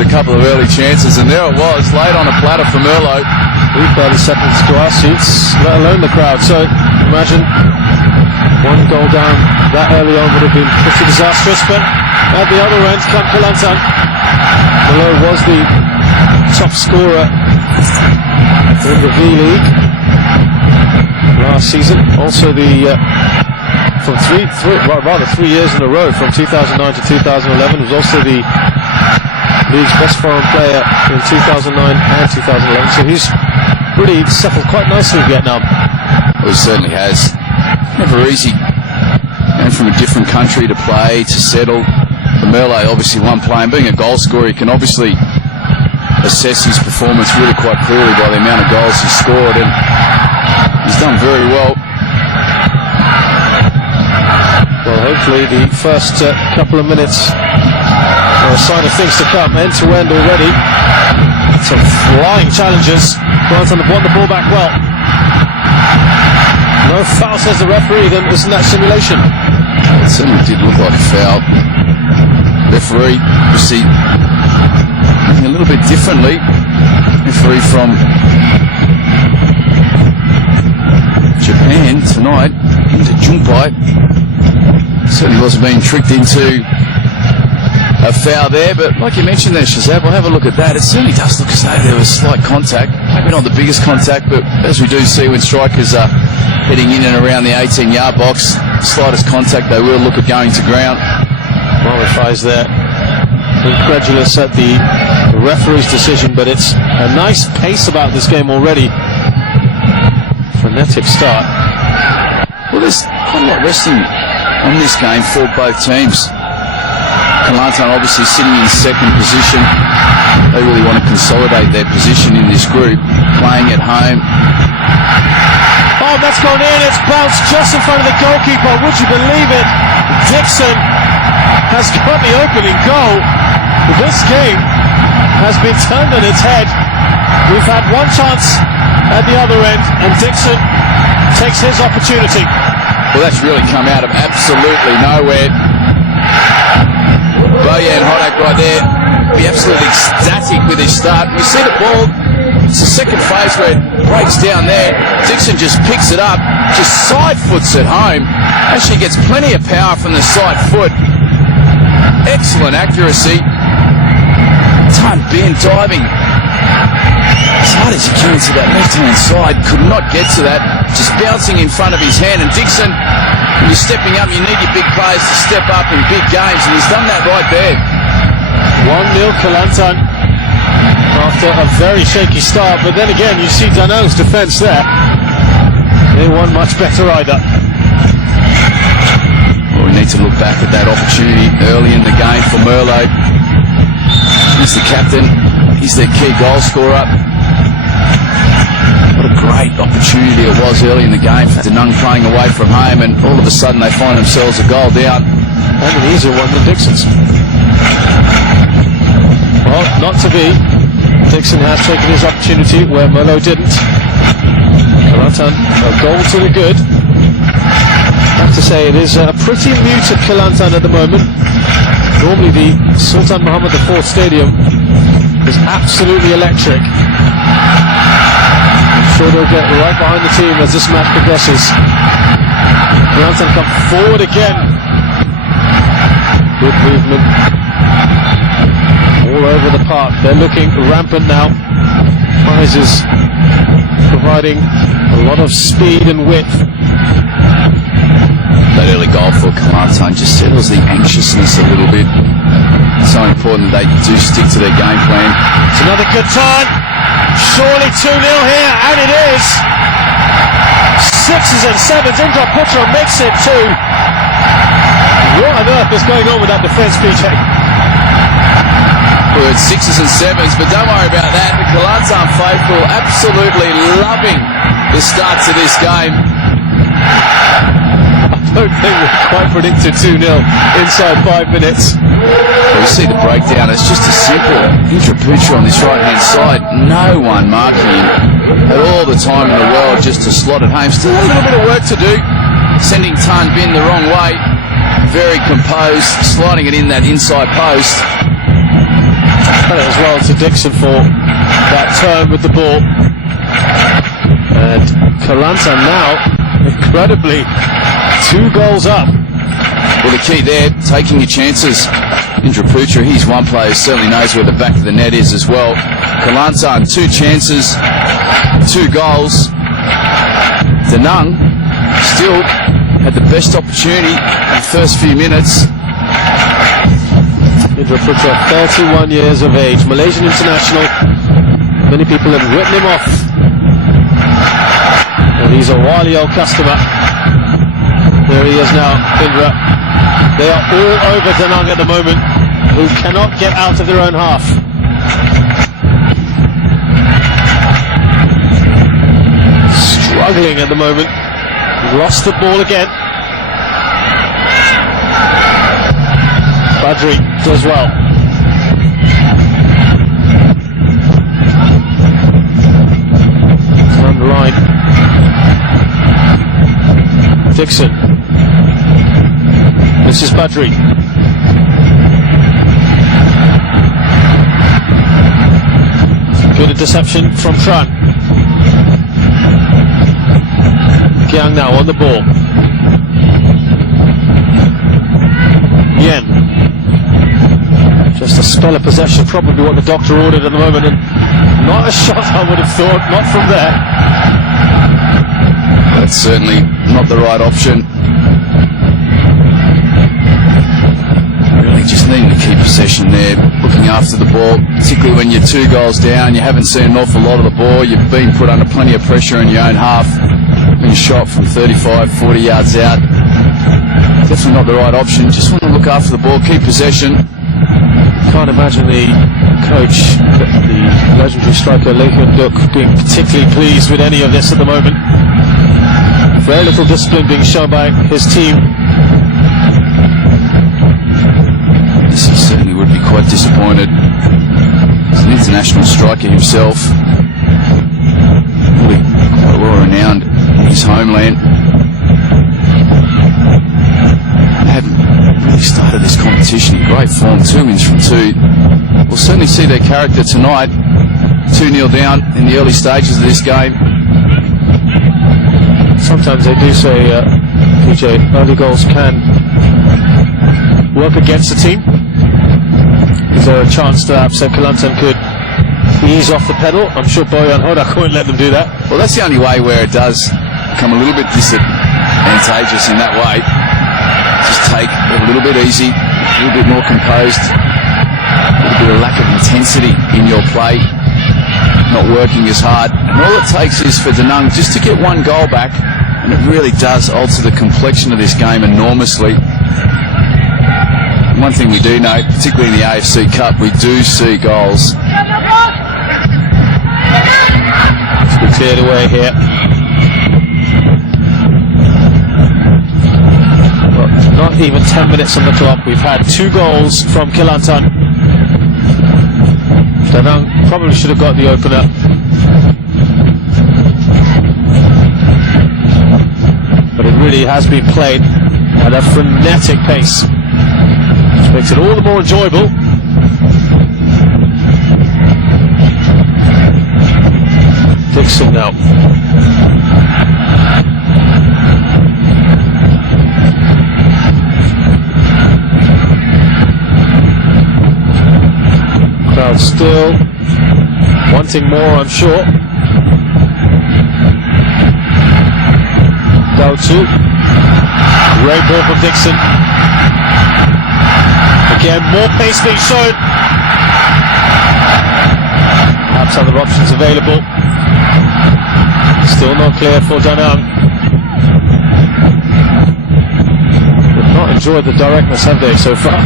with a couple of early chances, and there it was, laid on a platter for Merlot. We've barely settled to our seats, let alone the crowd. So imagine one goal down that early on would have been pretty disastrous. But at the other end, come Kelantan. Merlot was the top scorer in the V-League last season. Also the from 3 years in a row, from 2009 to 2011, was also the league's best foreign player in 2009 and 2011. So he's really settled quite nicely in Vietnam. Well, he certainly has. Never easy. Going from a different country to play, to settle. The Merlot, obviously one player, and being a goal scorer, he can obviously assess his performance really quite clearly by the amount of goals he's scored, and he's done very well. Well, hopefully the first couple of minutes are a sign of things to come. End to end already. Some flying challenges. Kelantan have won the ball back well. No foul, says the referee. Then isn't that simulation? It certainly did look like a foul. Referee, you see, a little bit differently. Referee from Japan tonight into Junpai. Certainly wasn't being tricked into a foul there, but like you mentioned there, Shazab, we'll have a look at that. It certainly does look as though there was slight contact. Maybe not the biggest contact, but as we do see when strikers are heading in and around the 18-yard box, slightest contact, they will look at going to ground. Modifies there. Incredulous at the referee's decision, but it's a nice pace about this game already. Frenetic start. Well, there's quite a lot resting on this game for both teams. Kelantan obviously sitting in second position. They really want to consolidate their position in this group, playing at home. Oh, that's gone in. It's bounced just in front of the goalkeeper. Would you believe it? Dixon has got the opening goal. This game has been turned on its head. We've had one chance at the other end, and Dixon takes his opportunity. Well, that's really come out of absolutely nowhere. Boyan Hodak right there, be absolutely ecstatic with his start. You see the ball, it's the second phase where it breaks down there. Dixon just picks it up, just side foots it home. Actually gets plenty of power from the side foot. Excellent accuracy. Tan Bin diving as hard as he can to that left-hand side, could not get to that, just bouncing in front of his hand. And Dixon, when you're stepping up, you need your big players to step up in big games, and he's done that right there. 1-0 Kelantan after a very shaky start, but then again you see Danao's defence there. They weren't much better either. Well, we need to look back at that opportunity early in the game for Merlot. He's the captain, he's their key goal scorer. What a great opportunity it was early in the game for Da Nang playing away from home, and all of a sudden they find themselves a goal down. And an easier one than Dixon's. Well, not to be. Dixon has taken his opportunity where Merlot didn't. Kelantan, a goal to the good. I have to say it is a pretty muted Kelantan at the moment. Normally the Sultan Muhammad IV Stadium is absolutely electric. I'm sure they'll get right behind the team as this match progresses. Kelantan come forward again. Good movement all over the park. They're looking rampant now. Prizes providing a lot of speed and width. That early goal for Kelantan just settles the anxiousness a little bit. It's so important they do stick to their game plan. It's another good time. Surely 2-0 here, and it is. 6s and 7s. Indra Putra makes it 2. What on earth is going on with that defence, PJ? Well, it's 6s and 7s, but don't worry about that. The Kelantan faithful absolutely loving the start to this game. I don't think we quite predicted 2-0 inside 5 minutes. Well, you see the breakdown. It's just a simple Indra Putra on this right-hand side. No one marking him at all the time in the world just to slot it home. Still a little bit of work to do. Sending Tan Bin the wrong way. Very composed, sliding it in that inside post. Credit as well to Dixon for that turn with the ball. And Kelantan now, incredibly, 2 goals up. Well, the key there, taking your chances. Indra Putra, he's one player who certainly knows where the back of the net is as well. Kelantan, 2 chances, 2 goals. Da Nang still had the best opportunity in the first few minutes. Indra Putra, 31 years of age, Malaysian international. Many people have written him off. And he's a wily old customer. There he is now, Indra. They are all over Da Nang at the moment, who cannot get out of their own half. Struggling at the moment. Lost the ball again. Badri does well. It's on the line. Dixon. This is Badri. Good interception from Tran. Kiang now on the ball. Yen. Just a spell of possession, probably what the doctor ordered at the moment, and not a shot I would have thought, not from there. That's certainly not the right option. Really just needing to keep possession there, looking after the ball, particularly when you're 2 goals down, you haven't seen an awful lot of the ball, you've been put under plenty of pressure in your own half, been shot from 35, 40 yards out. Definitely not the right option, just want to look after the ball, keep possession. Can't imagine the coach, the legendary striker Lee Hyun-duk, being particularly pleased with any of this at the moment. Very little discipline being shown by his team. Yes, he certainly would be quite disappointed. He's an international striker himself, really quite well renowned in his homeland. They haven't really started this competition in great form. 2 wins from 2. We'll certainly see their character tonight. 2-0 down in the early stages of this game. Sometimes they do say, PJ, early goals can work against the team. Is there a chance that Kelantan could ease off the pedal? I'm sure Boyan Hodak won't let them do that. Well, that's the only way where it does become a little bit disadvantageous in that way. Just take it a little bit easy, a little bit more composed, a little bit of lack of intensity in your play, not working as hard. And all it takes is for Da Nang just to get 1 goal back, and it really does alter the complexion of this game enormously. One thing we do know, particularly in the AFC Cup, we do see goals. It's been cleared away here. But not even 10 minutes on the clock. We've had 2 goals from Kelantan. Da Nang probably should have got the opener. But it really has been played at a frenetic pace, which makes it all the more enjoyable. Dixon now. Crowd still wanting more, I'm sure. Dautu. Great ball from Dixon. Again, more pace being shown. Perhaps other options available. Still not clear for Da Nang. They've not enjoyed the directness, have they, so far?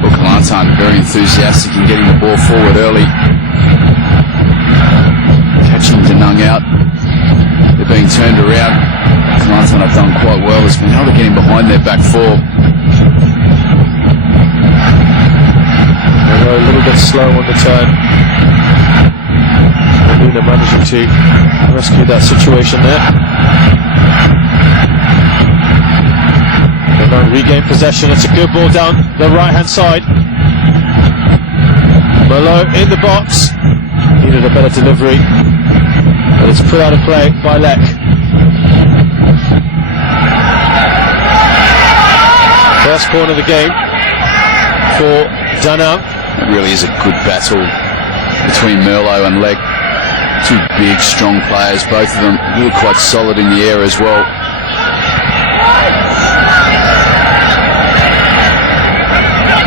Well, Kelantan very enthusiastic in getting the ball forward early. Catching Da Nang out. They're being turned around. Kelantan have done quite well. It's been able to get in behind their back 4. They were a little bit slow on the turn. They're managing to rescue that situation there. They're going to regain possession. It's a good ball down the right hand side. Merlot in the box. Needed a better delivery, but it's put out of play by Lek. First corner of the game for Da Nang. It really is a good battle between Merlot and Lek. Two big, strong players, both of them really quite solid in the air as well.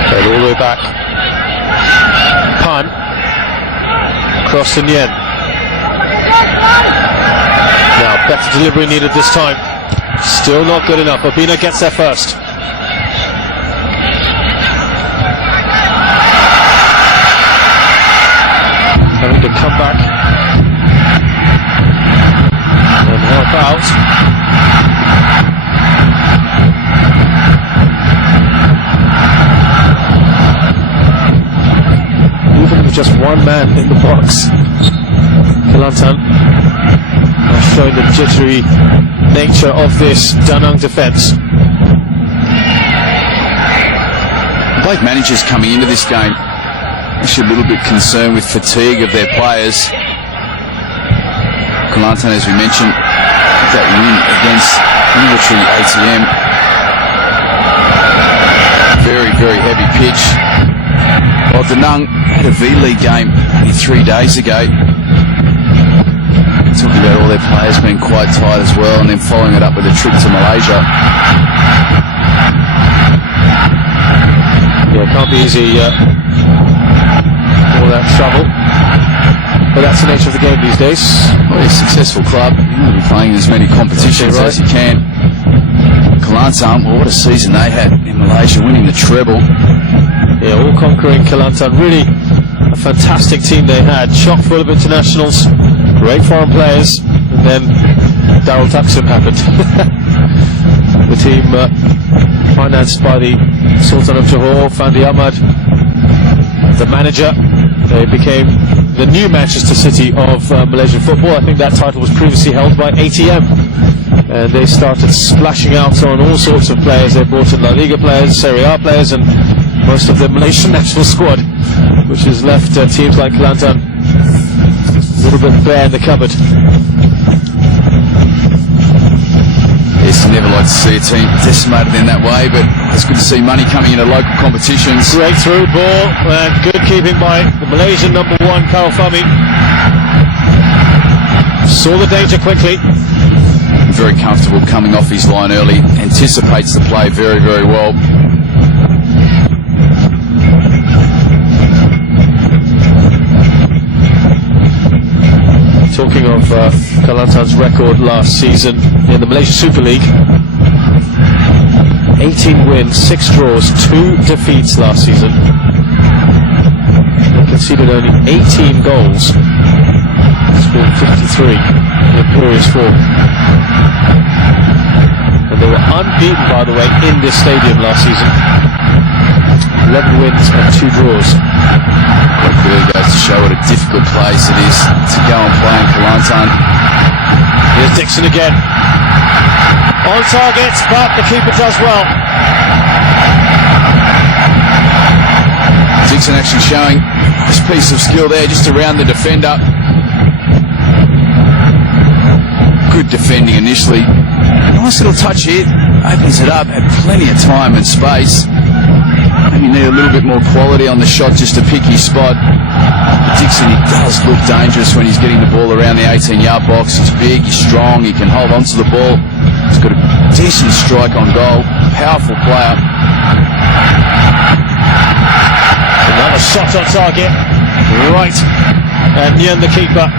Played all the way back. Pan. Cross in the end. Now, better delivery needed this time. Still not good enough. Obina gets there first. Having to come back and help out. Even with just one man in the box, Kelantan are showing the jittery nature of this Da Nang defence. Both managers coming into this game actually a little bit concerned with fatigue of their players. Kelantan, as we mentioned, that win against military ATM. Very, very heavy pitch. Well, Da Nang had a V-League game 3 days ago. Talking about all their players being quite tired as well, and then following it up with a trip to Malaysia. Yeah, it can't be easy. All that trouble, but that's the nature of the game these days. Well, a successful club, you'll be playing as many competitions as you can. Kelantan, well, what a season they had in Malaysia, winning the treble. Yeah, all conquering Kelantan. Really a fantastic team they had, chock full of internationals, great foreign players, and then Darul Taksim happened. The team financed by the Sultan of Johor, Fandi Ahmad, the manager. They became the new Manchester City of Malaysian football. I think that title was previously held by ATM. And they started splashing out on all sorts of players. They brought in La Liga players, Serie A players, and most of the Malaysian national squad, which has left teams like Kelantan a little bit bare in the cupboard. Yes, you never like to see a team decimated in that way, but it's good to see money coming into local competitions. Great through ball and good keeping by the Malaysian number 1, Karl Fahmi. Saw the danger quickly. Very comfortable coming off his line early, anticipates the play very, very well. Talking of Kelantan's record last season in the Malaysia Super League, 18 wins, 6 draws, 2 defeats last season. They conceded only 18 goals, scored 53 in Imperious form. And they were unbeaten, by the way, in this stadium last season. 11 wins and 2 draws. It really goes to show what a difficult place it is to go and play in Kelantan. Here's Dixon again. On target, but the keeper does well. Dixon actually showing this piece of skill there just around the defender. Good defending initially. A nice little touch here. Opens it up, had plenty of time and space. Maybe need a little bit more quality on the shot just to pick his spot. But Dixon, he does look dangerous when he's getting the ball around the 18-yard box. He's big, he's strong, he can hold onto the ball. He's got a decent strike on goal. Powerful player. Another shot on target. Right. And Nyan, the keeper.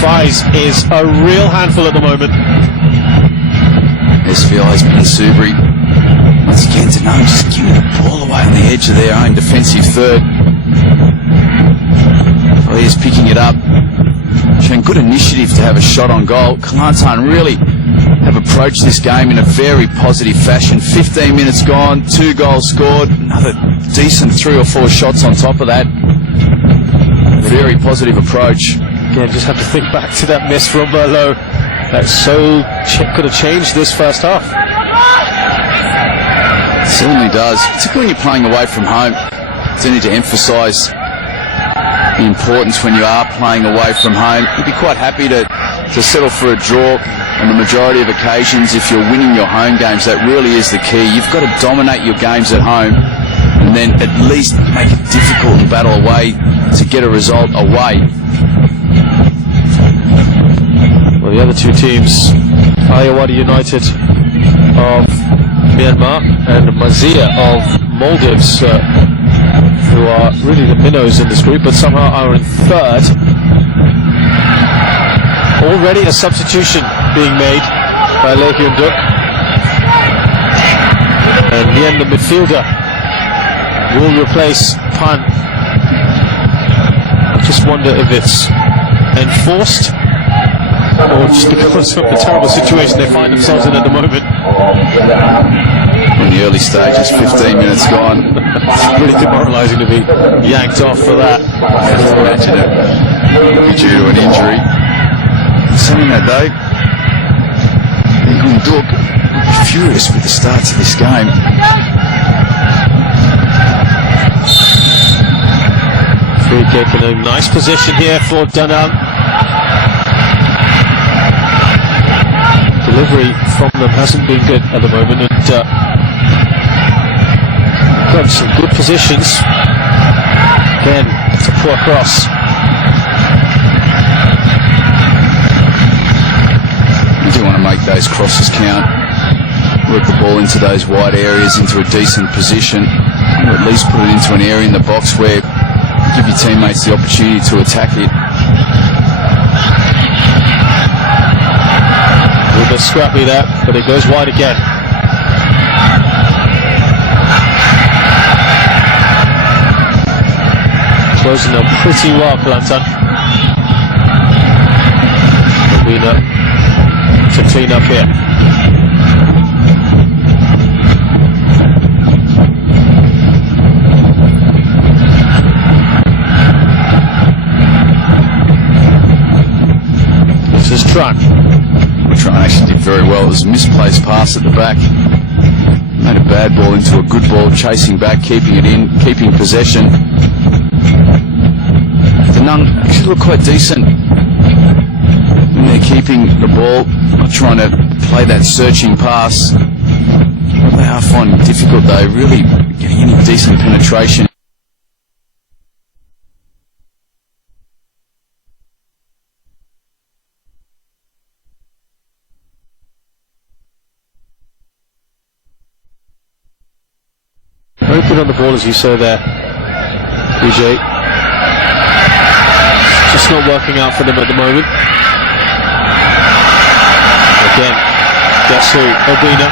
Faiz is a real handful at the moment. SVI's been Subri. Once again, Da Nang just giving the ball away on the edge of their own defensive third. Well, he's picking it up. Showing good initiative to have a shot on goal. Kelantan really have approached this game in a very positive fashion. 15 minutes gone, 2 goals scored, another decent 3 or 4 shots on top of that. Very positive approach. Again, just have to think back to that miss from Merlot. That could have changed this first half. Certainly does, particularly when you're playing away from home. So you need to emphasise the importance when you are playing away from home. You'd be quite happy to settle for a draw on the majority of occasions if you're winning your home games. That really is the key. You've got to dominate your games at home and then at least make it difficult and battle away to get a result away. Well, the other two teams, Ayeyawadi United of Myanmar and Mazia of Maldives, who are really the minnows in this group, but somehow are in third. Already a substitution being made by Lee Hyun-duk. And Lien, the midfielder, will replace Pan. I just wonder if it's enforced or just because of the terrible situation they find themselves in at the moment. In the early stages, 15 minutes gone. It's really demoralising to be yanked off for that. I can imagine it. Could be due to an injury. Saying that though, Lee Hyun-duk would be furious with the start to this game. Free kick in a nice position here for Da Nang. Delivery from them hasn't been good at the moment, and got some good positions. Again, it's a poor cross. You do want to make those crosses count. Work the ball into those wide areas, into a decent position, or at least put it into an area in the box where you give your teammates the opportunity to attack it. A little bit scrappy there, but it goes wide again. Closing them pretty well, Kelantan. Robina to clean up here. This is Tran. Tran actually did very well. It was a misplaced pass at the back. Made a bad ball into a good ball, chasing back, keeping it in, keeping possession. Da Nang actually look quite decent when they're keeping the ball, not trying to play that searching pass. They are finding it difficult though, really getting any decent penetration. Very good on the ball, as you say there, PJ. Just not working out for them at the moment. Again, guess who? Obina.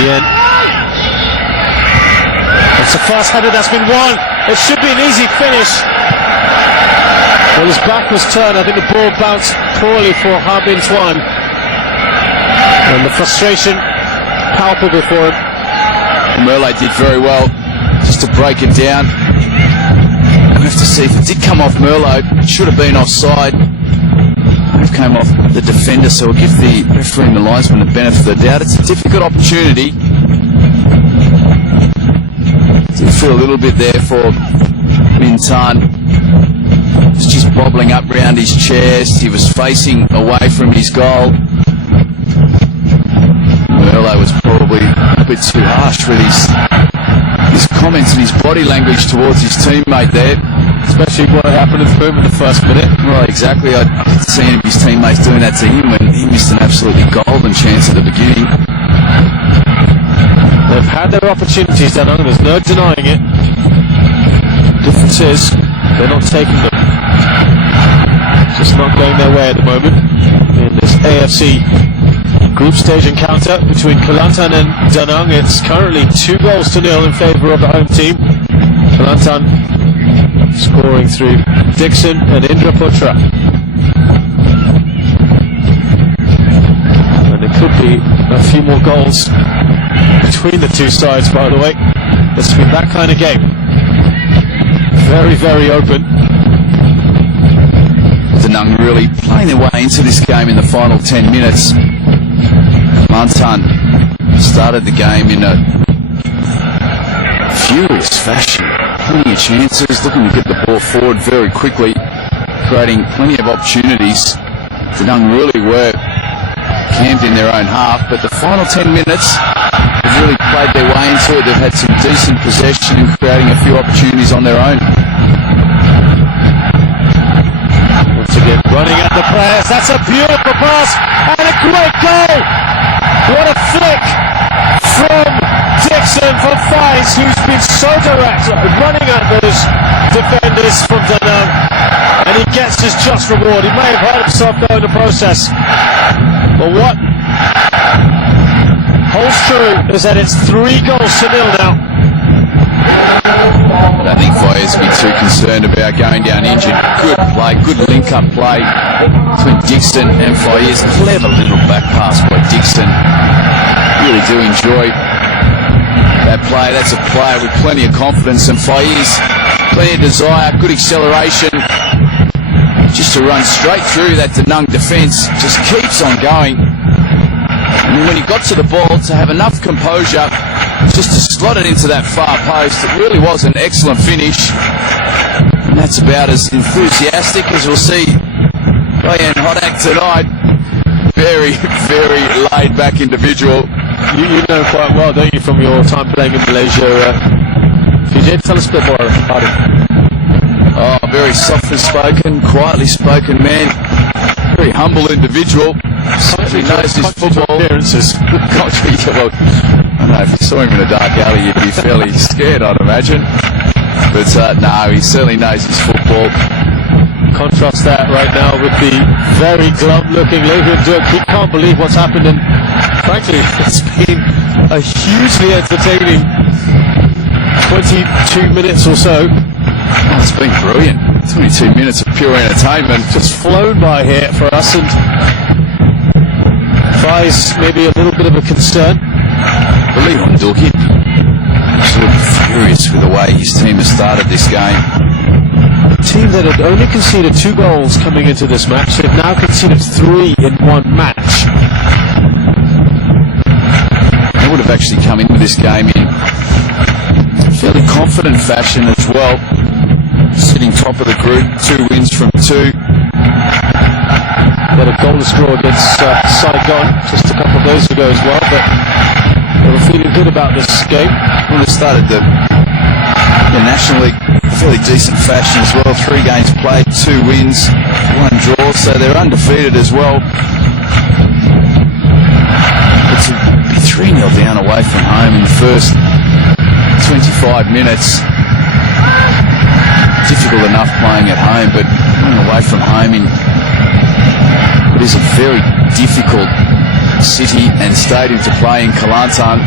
Lien. It's a fast header that's been won. It should be an easy finish. Well, his back was turned. I think the ball bounced poorly for Harbin Twan. And the frustration palpable for him. Merle did very well just to break it down. We'll have to see if it did come off Merle. It should have been offside. It came off the defender, so we'll give the referee and the linesman the benefit of the doubt. It's a difficult opportunity. Did feel a little bit there for Min Tan. Was just bobbling up round his chest. He was facing away from his goal. Merle was probably a bit too harsh with his comments and his body language towards his teammate there. Especially what happened to him in the first minute. Right, exactly. I could see any of his teammates doing that to him when he missed an absolutely golden chance at the beginning. They've had their opportunities, Dan. There's no denying it. The difference is they're not taking them. Just not going their way at the moment in this AFC group stage encounter between Kelantan and Da Nang. It's currently 2-0 in favour of the home team. Kelantan scoring through Dixon and Indra Putra. And there could be a few more goals between the two sides, by the way. It's been that kind of game. Very, very open. Da Nang really playing their way into this game in the final 10 minutes. Kelantan started the game in a furious fashion. Plenty of chances, looking to get the ball forward very quickly, creating plenty of opportunities. Da Nang really were camped in their own half, but the final 10 minutes have really played their way into it. They've had some decent possession and creating a few opportunities on their own. Once again, running at the players. That's a beautiful pass and a great goal. What a flick from Dixon from Fies, who's been so direct, running at those defenders from Da Nang, and he gets his just reward. He may have hurt himself there in the process, but what holds true is that it's 3-0 now. I don't think Fies will be too concerned about going down injured. Good play, good link-up play between Dixon and Fies. Clever little back pass by Dixon. Really do enjoy that play. That's a player with plenty of confidence, and Fies, plenty of desire, good acceleration. Just to run straight through that Da Nang defence, just keeps on going. And when he got to the ball, to have enough composure just to slot it into that far post, it really was an excellent finish. And that's about as enthusiastic as we'll see Ryan Hodak tonight. Very, very laid-back individual. You know quite well, don't you, from your time playing in Malaysia? PJ, tell us a bit more about him. Oh, very softly spoken, quietly spoken man. Very humble individual. Certainly knows his football. Appearances. Well, I don't know, if you saw him in a dark alley, you'd be fairly scared, I'd imagine. But no, he certainly knows his football. Contrast that right now with the very glum-looking Levian Dirk. He can't believe what's happened, and frankly, it's been a hugely entertaining 22 minutes or so. Oh, it's been brilliant. 22 minutes of pure entertainment. Just flown by here for us, and Fies maybe a little bit of a concern. Believe on Dookie. Absolutely furious with the way his team has started this game. A team that had only conceded 2 goals coming into this match, they've now conceded 3 in one match. They would have actually come into this game in fairly confident fashion as well, sitting top of the group, 2 wins from 2. They had a goalless draw against Saigon just a couple of days ago as well, but they were feeling good about this game. Well, they started the National League fairly decent fashion as well. 3 games played, 2 wins, 1 draw, so they're undefeated as well. But to be 3-0 down away from home in the first 25 minutes, difficult enough playing at home, but going away from home in what is a very difficult city and stadium to play in Kelantan,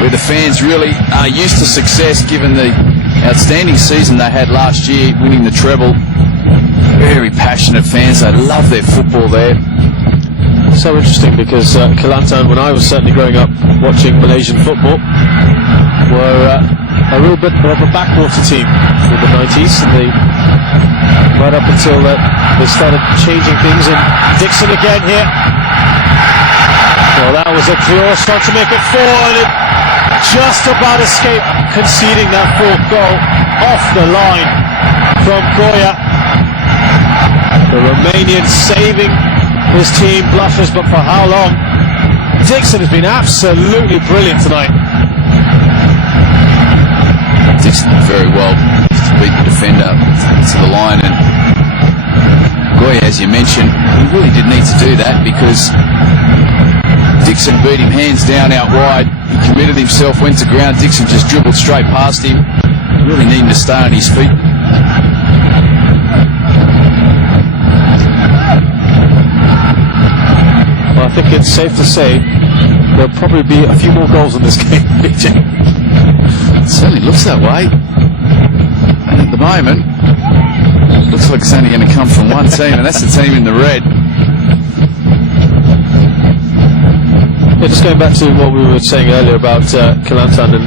where the fans really are used to success given the outstanding season they had last year, winning the treble. Very passionate fans, they love their football there. So interesting, because Kelantan, when I was certainly growing up watching Malaysian football, were a real bit of a backwater team from the 90s, and they right up until they started changing things. And Dixon again here. Well, that was a pure shot to make it 4, and it just about escaped conceding that 4th goal off the line from Goya. The Romanian saving his team blushes, but for how long? Dixon has been absolutely brilliant tonight. Dixon very well to beat the defender to the line, and Goya, as you mentioned, he really did need to do that because Dixon beat him hands down out wide. He committed himself, went to ground. Dixon just dribbled straight past him, really needing to stay on his feet. Well, I think it's safe to say there'll probably be a few more goals in this game, BJ. It certainly looks that way. And at the moment, it looks like it's only going to come from one team, and that's the team in the red. Yeah, just going back to what we were saying earlier about Kelantan, and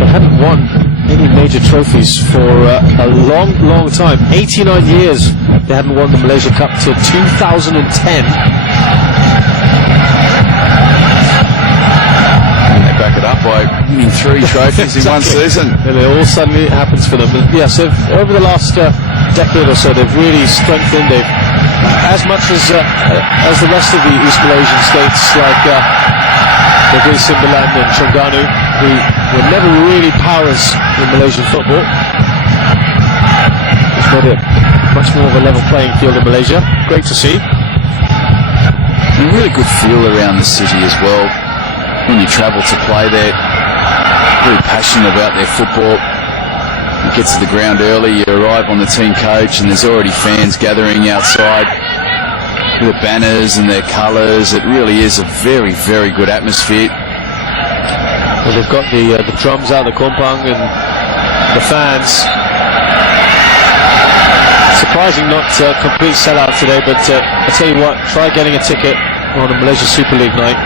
they hadn't won any major trophies for a long time. 89 years they hadn't won the Malaysia Cup till 2010. 3 trophies in one season. And it all suddenly happens for them. And yes, over the last decade or so, they've really strengthened. They've, as much as the rest of the East Malaysian states, like Negeri Sembilan and Terengganu, who were never really powers in Malaysian football. It's made it much more of a level playing field in Malaysia. Great to see. And a really good feel around the city as well. When you travel to play there, really passionate about their football. You get to the ground early, you arrive on the team coach, and there's already fans gathering outside with the banners and their colours. It really is a very, very good atmosphere. Well, they've got the drums out, the kompang, and the fans. Surprising not complete sellout today, but I tell you what, try getting a ticket on a Malaysia Super League night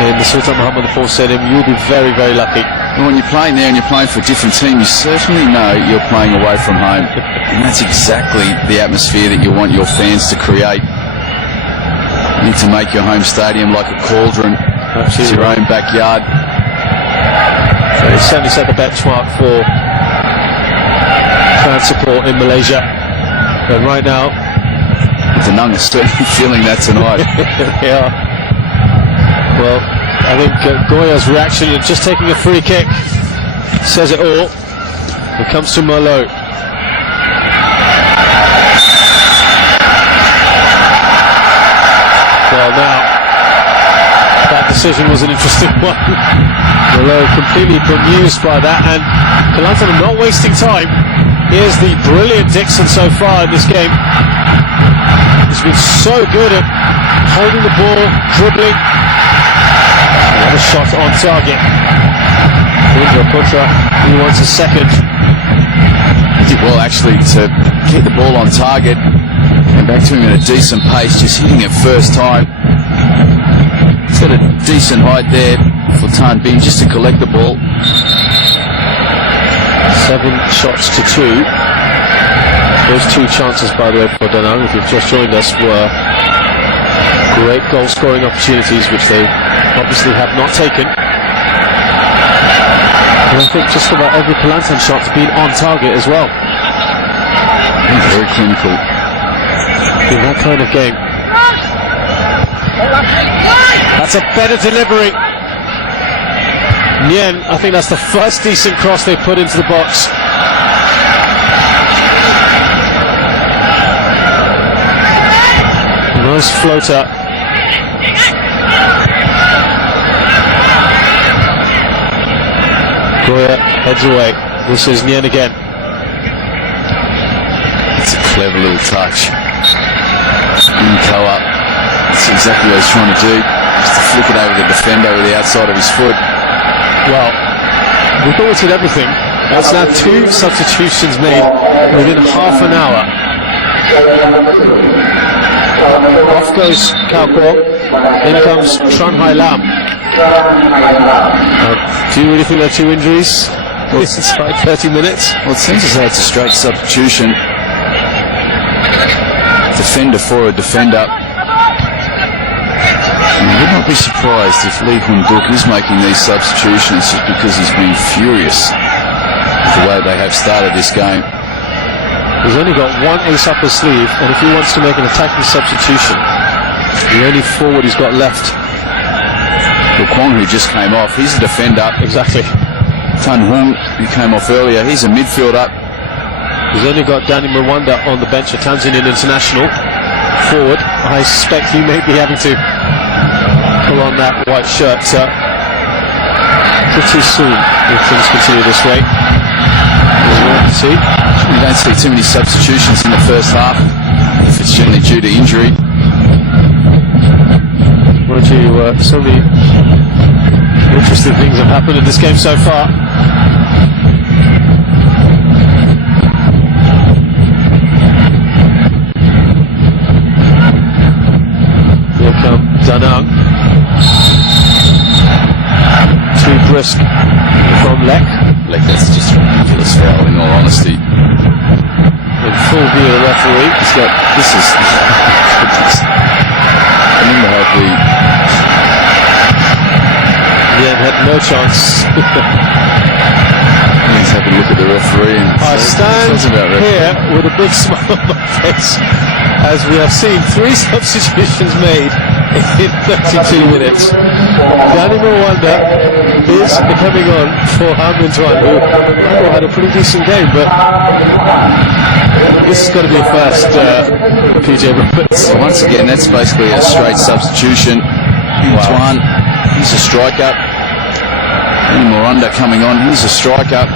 in the Sultan Muhammad IV Stadium. You'll be very, very lucky. And when you're playing there and you're playing for a different team, you certainly know you're playing away from home. And that's exactly the atmosphere that you want your fans to create. You need to make your home stadium like a cauldron. It's your own backyard. So they certainly set the benchmark for fan support in Malaysia. And right now, the Nung is certainly feeling that tonight. Yeah. Well, I think Goya's reaction at just taking a free kick says it all. It comes to Merlot. Well, now, that decision was an interesting one. Merlot completely bemused by that, and Kelantan are not wasting time. Here's the brilliant Dixon so far in this game. He's been so good at holding the ball, dribbling. Another shot on target. Indra Putra, he wants a second. He did well actually to keep the ball on target. Came back to him at a decent pace, just hitting it first time. He's got a decent height there for Tan Bin just to collect the ball. 7 shots to 2. Those 2 chances, by the way, for Da Nang, if you've just joined us, were great goal-scoring opportunities, which they obviously have not taken. And I think just about every Kelantan shot's been on target as well. Very clinical. In that kind of game. That's a better delivery. Nien, I think that's the first decent cross they put into the box. Nice floater. Goya heads away. This is Nien again. It's a clever little touch. Go up. That's exactly what he's trying to do. Just to flick it over the defender with the outside of his foot. Well, we thought we said everything. That's now 2 substitutions made within half an hour. Off goes Cao Kuo. In comes Tran Hai Lam. Do you really think there are 2 injuries inside 30 minutes? Well, it seems as though it's a straight substitution. Defender for a defender. And I would not be surprised if Lee Hun Duk is making these substitutions just because he's been furious with the way they have started this game. He's only got 1 ace up his sleeve, and if he wants to make an attacking substitution, the only forward he's got left. Kwong, who just came off, he's a defender. Exactly. Tan Hung, who came off earlier, he's a midfielder. He's only got Danny Mwanda on the bench, a Tanzanian international forward. I suspect he may be having to pull on that white shirt pretty soon if things continue this way. We'll see. We don't see too many substitutions in the first half, if it's generally due to injury. So many interesting things have happened in this game so far. Here come Da Nang. Too brisk from Lek. That's just a ridiculous foul, in all honesty. In full view of the referee. He's got, this is, I remember how Yen had No chance. Let's have a look at the referee. I stand here with a big smile on my face as we have seen 3 substitutions made in 32 minutes. Danny Mwanda is coming on for Hamilton, who I thought had a pretty decent game, but this has got to be a first, PJ Roberts. So once again, that's basically a straight substitution. Antoine, he's a striker. Danny Mwanda coming on, he's a striker.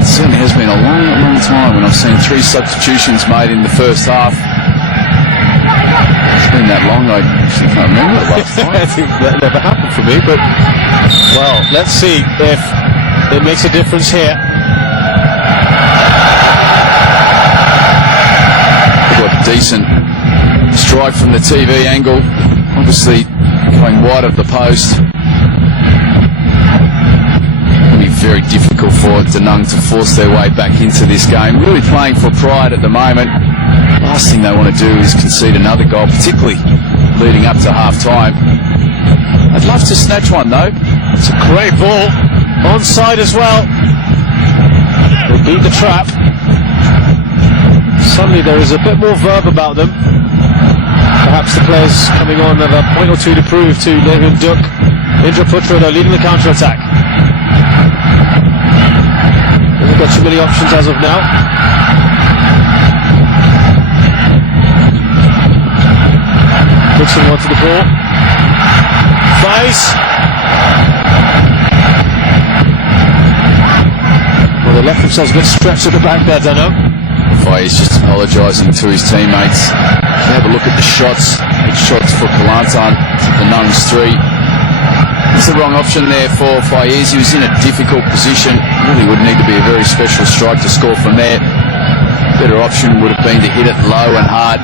It certainly has been a long, long time when I've seen 3 substitutions made in the first half. It's been that long, I actually can't remember the last time. I think that never happened for me, but well, let's see if it makes a difference here. What a decent strike from the TV angle. Obviously going wide of the post. It'll be very difficult for Da Nang to force their way back into this game. Really playing for pride at the moment. Last thing they want to do is concede another goal, particularly leading up to half-time. I'd love to snatch one though. It's a great ball. Onside as well. They beat the trap. Suddenly there is a bit more verve about them. Perhaps the players coming on have a point or two to prove to Lehun Duk. Indra Putra though leading the counter-attack. They've got too many options as of now. Dixon wanted the ball. Flies. Well, they left themselves a bit stretched at the back there, don't know. He's just apologising to his teammates. If you have a look at the shots, 8 shots for Kelantan to the Nung's 3. It's the wrong option there for Faiz. He was in a difficult position. Really would need to be a very special strike to score from there. Better option would have been to hit it low and hard,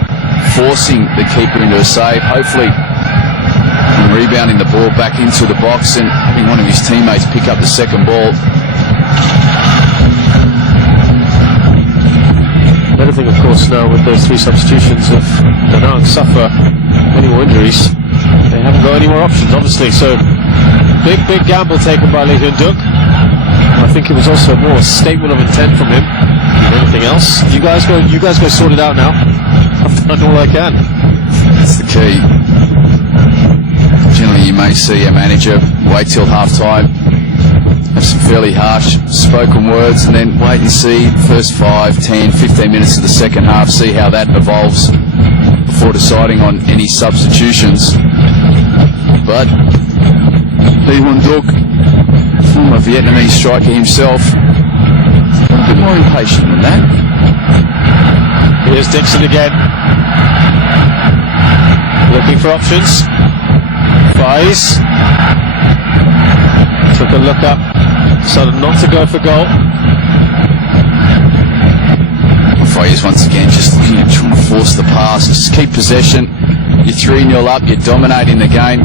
forcing the keeper into a save, hopefully rebounding the ball back into the box and having one of his teammates pick up the second ball. The other thing, of course, now with those 3 substitutions, if Da Nang suffer any more injuries, they haven't got any more options, obviously. So, big gamble taken by Lehun Duk. I think it was also more a statement of intent from him than anything else. You guys go sort it out now. I've done all I can. That's the key. Generally, you may see a manager wait till half-time, have some fairly harsh spoken words, and then wait and see first 5, 10, 15 minutes of the second half, see how that evolves before deciding on any substitutions. But Lehun Duk, former Vietnamese striker himself, a bit more impatient than that. Here's Dixon again, looking for options. Faiz took a look up, decided not to go for goal. Faiz once again just looking at trying to force the pass, just keep possession. You're 3-0 up, you're dominating the game.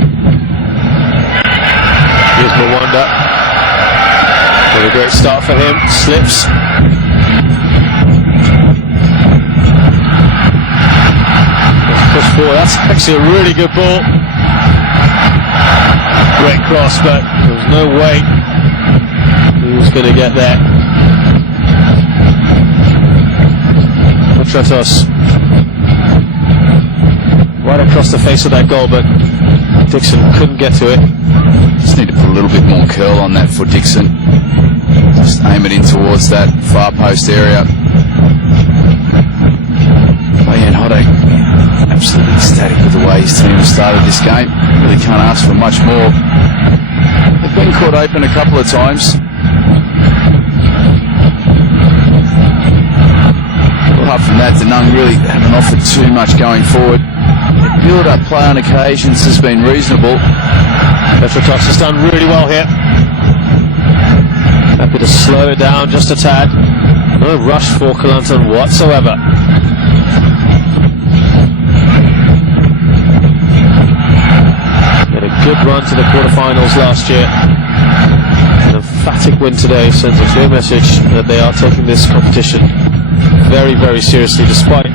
Here's Mwanda. What a great start for him. Slips. Push forward. That's actually a really good ball. Great cross, but there was no way he was going to get there. Petratos right across the face of that goal, but Dixon couldn't get to it. Just need to put a little bit more curl on that for Dixon. Just aim it in towards that far post area. Ian Hodde absolutely ecstatic with the way his team has started this game. Really can't ask for much more. They've been caught open a couple of times. Apart from that, Da Nang really haven't offered too much going forward. The build-up play on occasions has been reasonable. Petratos has done really well here. Happy to slow it down just a tad. No rush for Kelantan whatsoever. Had a good run to the quarterfinals last year. An emphatic win today sends a clear message that they are taking this competition very, very seriously, despite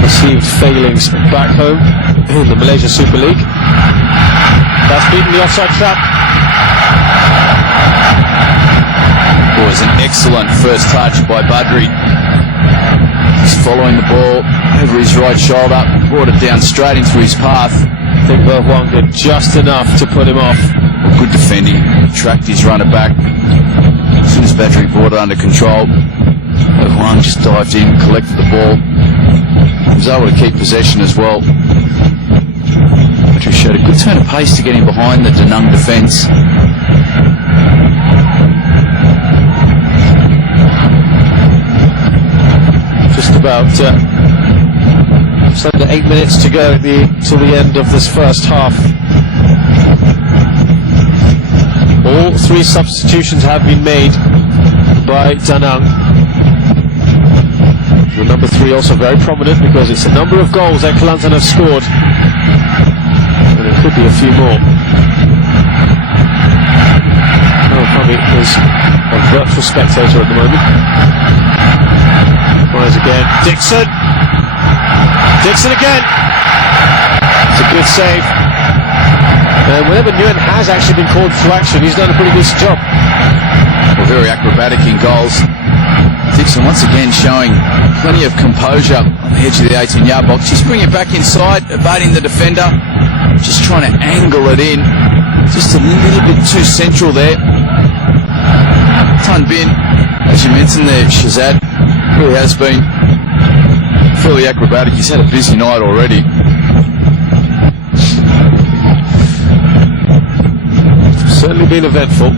perceived failings back home in the Malaysia Super League. That's beaten the offside trap. It was an excellent first touch by Badri. He's following the ball over his right shoulder, brought it down straight into his path. I think Wong did just enough to put him off. Well, good defending, tracked his runner back. As soon as Badri brought it under control, Wong just dived in, collected the ball. He was able to keep possession as well. Badri showed a good turn of pace to get in behind the Da Nang defence. Just about just under 8 minutes to go till the end of this first half. All 3 substitutions have been made by Da Nang. The number 3 also very prominent because it's a number of goals that Kelantan have scored. And it could be a few more. Probably is a virtual spectator at the moment. Tries again. Dixon again. It's a good save. And whenever Nguyen has actually been called to action, he's done a pretty decent job. Well, very acrobatic in goals. Dixon once again showing plenty of composure on the edge of the 18-yard box. Just bring it back inside, evading the defender. Just trying to angle it in. Just a little bit too central there. Tan Bin, as you mentioned there, Shazad, really has been fairly acrobatic. He's had a busy night already. Certainly been eventful.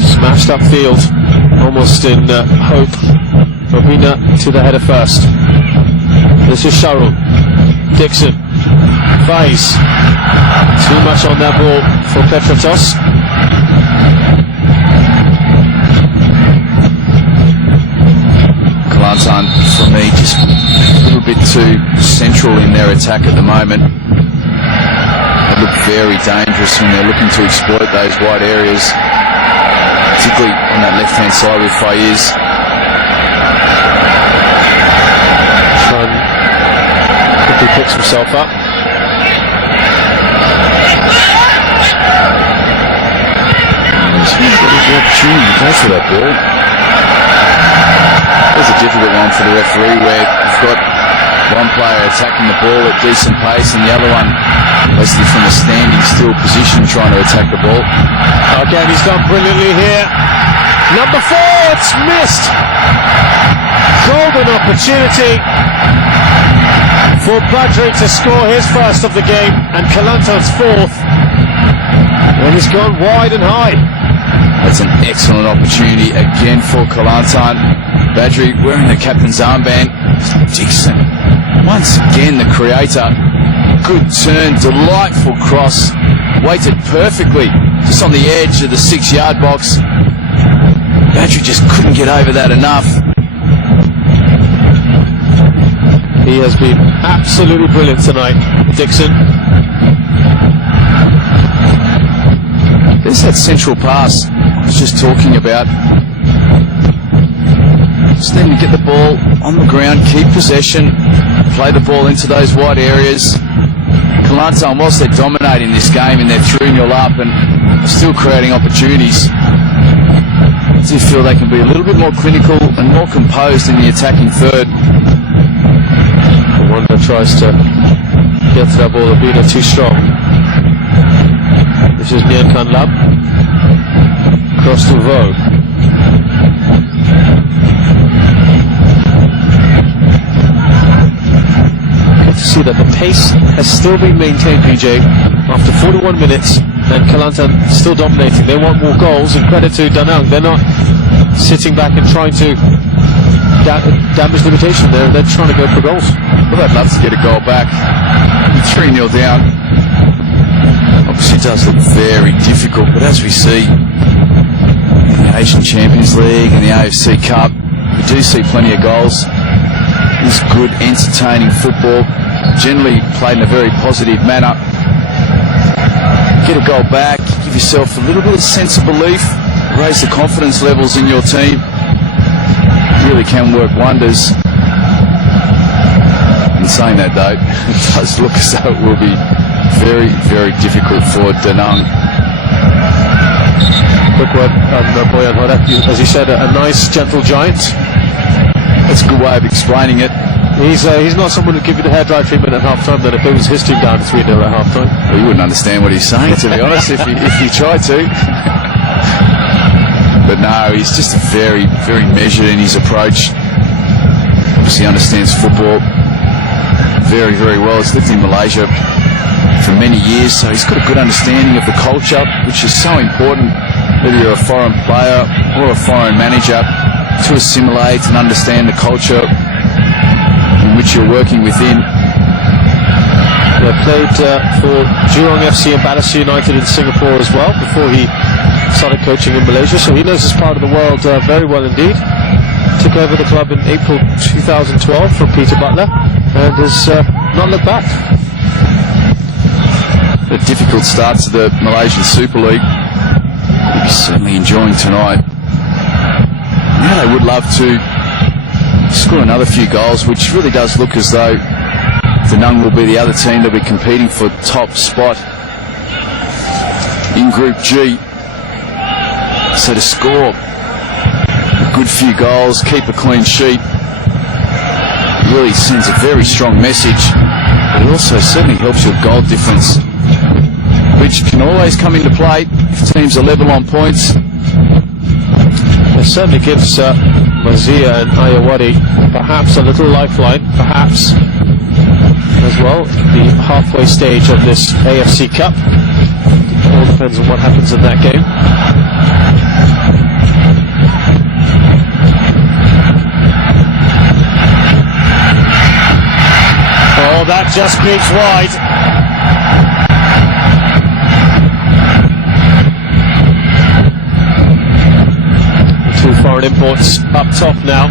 Smashed upfield, almost in hope. Robina to the header first. This is Sharul. Dixon. Faiz. Too much on that ball for Petrotos. Kelantan, for me, just a little bit too central in their attack at the moment. They look very dangerous when they're looking to exploit those wide areas, particularly on that left-hand side with Faiz. Quickly picks himself up. He's got the opportunity to go for that ball. It's a difficult one for the referee where you've got one player attacking the ball at decent pace and the other one basically from a standing still position trying to attack the ball. Again, he's done brilliantly here. Number 4, it's missed. Golden opportunity for Badri to score his first of the game and Kelantan's 4th. And he's gone wide and high. That's an excellent opportunity again for Kelantan. Badri wearing the captain's armband. Dixon, once again the creator. Good turn, delightful cross. Weighted perfectly, just on the edge of the 6-yard box. Badri just couldn't get over that enough. He has been absolutely brilliant tonight, Dixon. There's that central pass I was just talking about. Just need to get the ball on the ground, keep possession, play the ball into those wide areas. Kelantan, whilst they're dominating this game and they're 3-0 up and still creating opportunities, I do feel they can be a little bit more clinical and more composed in the attacking third. Wanda tries to get to that ball, Abina too strong. This is Nguyen Can Lam. Cross to Vo. Good to see that the pace has still been maintained, PJ, after 41 minutes, and Kelantan still dominating. They want more goals, and credit to Da Nang. They're not sitting back and trying to damage limitation. They're trying to go for goals. Well, I'd love to get a goal back. 3-0 down. Obviously, it does look very difficult, but as we see in the Asian Champions League and the AFC Cup, we do see plenty of goals. It's good, entertaining football, generally played in a very positive manner. Get a goal back, give yourself a little bit of sense of belief, raise the confidence levels in your team. It really can work wonders. And Saying that though, it does look as though it will be very, very difficult for Da Nang. Quick word on Boyan Hodak. As you said, a nice, gentle giant. That's a good way of explaining it. He's not someone who'd give you the hair dry treatment at half time. Then if it was his team down 3-0 at half time, well, you wouldn't understand what he's saying, to be honest, if he tried to. But no, he's just very, very measured in his approach. Obviously understands football very, very well. He's lived in Malaysia for many years, so he's got a good understanding of the culture, which is so important, whether you're a foreign player or a foreign manager, to assimilate and understand the culture in which you're working within. He played for Jurong FC and Balestier United in Singapore as well before he started coaching in Malaysia, so he knows this part of the world very well indeed. Took over the club in April 2012 from Peter Butler and has not looked back. A difficult start to the Malaysian Super League. He's certainly enjoying tonight. Now they would love to score another few goals, which really does look as though Da Nang will be the other team that will be competing for top spot in Group G. So to score a good few goals, keep a clean sheet, really sends a very strong message, but it also certainly helps your goal difference, which can always come into play if teams are level on points. It certainly gives Mazia and Ayawadi perhaps a little lifeline, perhaps as well, the halfway stage of this AFC Cup. It all depends on what happens in that game. Oh, that just peaks wide. Two foreign imports up top now.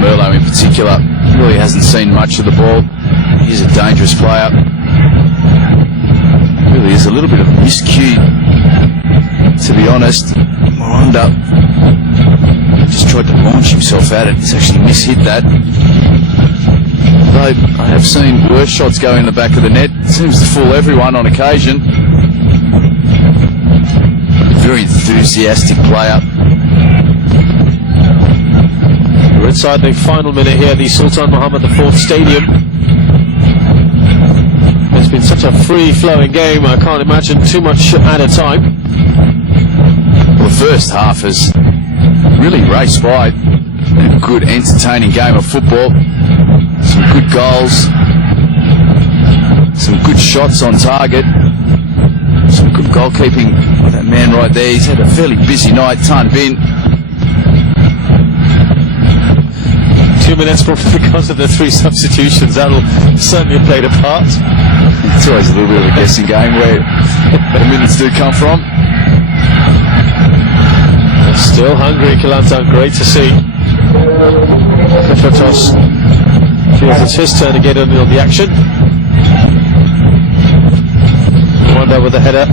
Merlo in particular really hasn't seen much of the ball. He's a dangerous player. Really is a little bit of miscue, to be honest. Miranda just tried to launch himself at it. He's actually mishit that. Though I have seen worse shots go in the back of the net. It seems to fool everyone on occasion. Very enthusiastic player. We're inside the final minute here at the Sultan Muhammad IV Stadium. It's been such a free-flowing game, I can't imagine too much at a time. Well, the first half has really raced by. A good, entertaining game of football. Some good goals. Some good shots on target. Some good goalkeeping by that man right there. He's had a fairly busy night, Tan Bin. 2 minutes because of the three substitutions. That'll certainly have played a part. It's always a little bit of a guessing game where the minutes do come from. They're still hungry, Kelantan. Great to see. Keflatos feels it's his turn to get in on the action. Wanda with the header.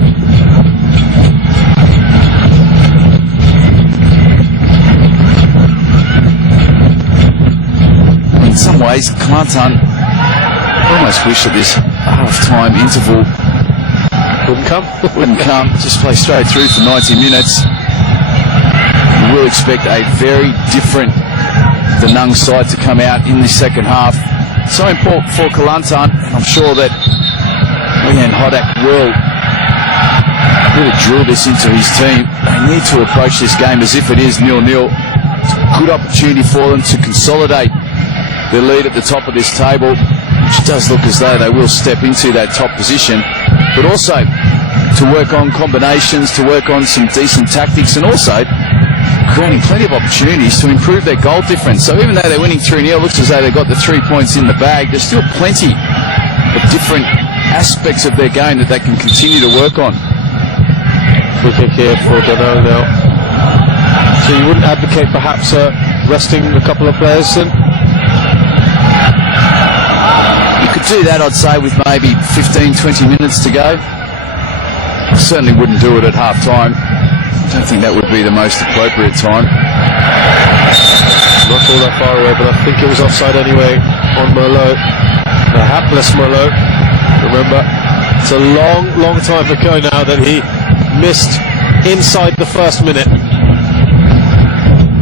In some ways, Kelantan almost wish that this half-time interval wouldn't come. Just play straight through for 90 minutes. We will expect a very different Da Nang side to come out in the second half. So important for Kelantan, and I'm sure that Boyan Hodak will really drill this into his team. They need to approach this game as if it is 0-0. It's a good opportunity for them to consolidate their lead at the top of this table, which does look as though they will step into that top position, but also to work on combinations, to work on some decent tactics, and also creating plenty of opportunities to improve their goal difference. So even though they're winning 3-0, it looks as though they've got the 3 points in the bag. There's still plenty of different aspects of their game that they can continue to work on. Free kick here for Da Nang now. So you wouldn't advocate perhaps resting a couple of players then? You could do that, I'd say, with maybe 15-20 minutes to go. I certainly wouldn't do it at half time. I don't think that would be the most appropriate time. call that far away, but I think it was offside anyway on Merlot, the hapless Merlot. Remember, it's a long time ago now that he missed inside the first minute.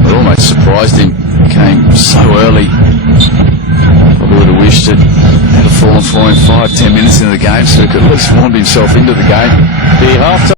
It almost surprised him. Came so early. Probably would have wished it had fallen for him 5-10 minutes into the game so he could at least warmed himself into the game. The half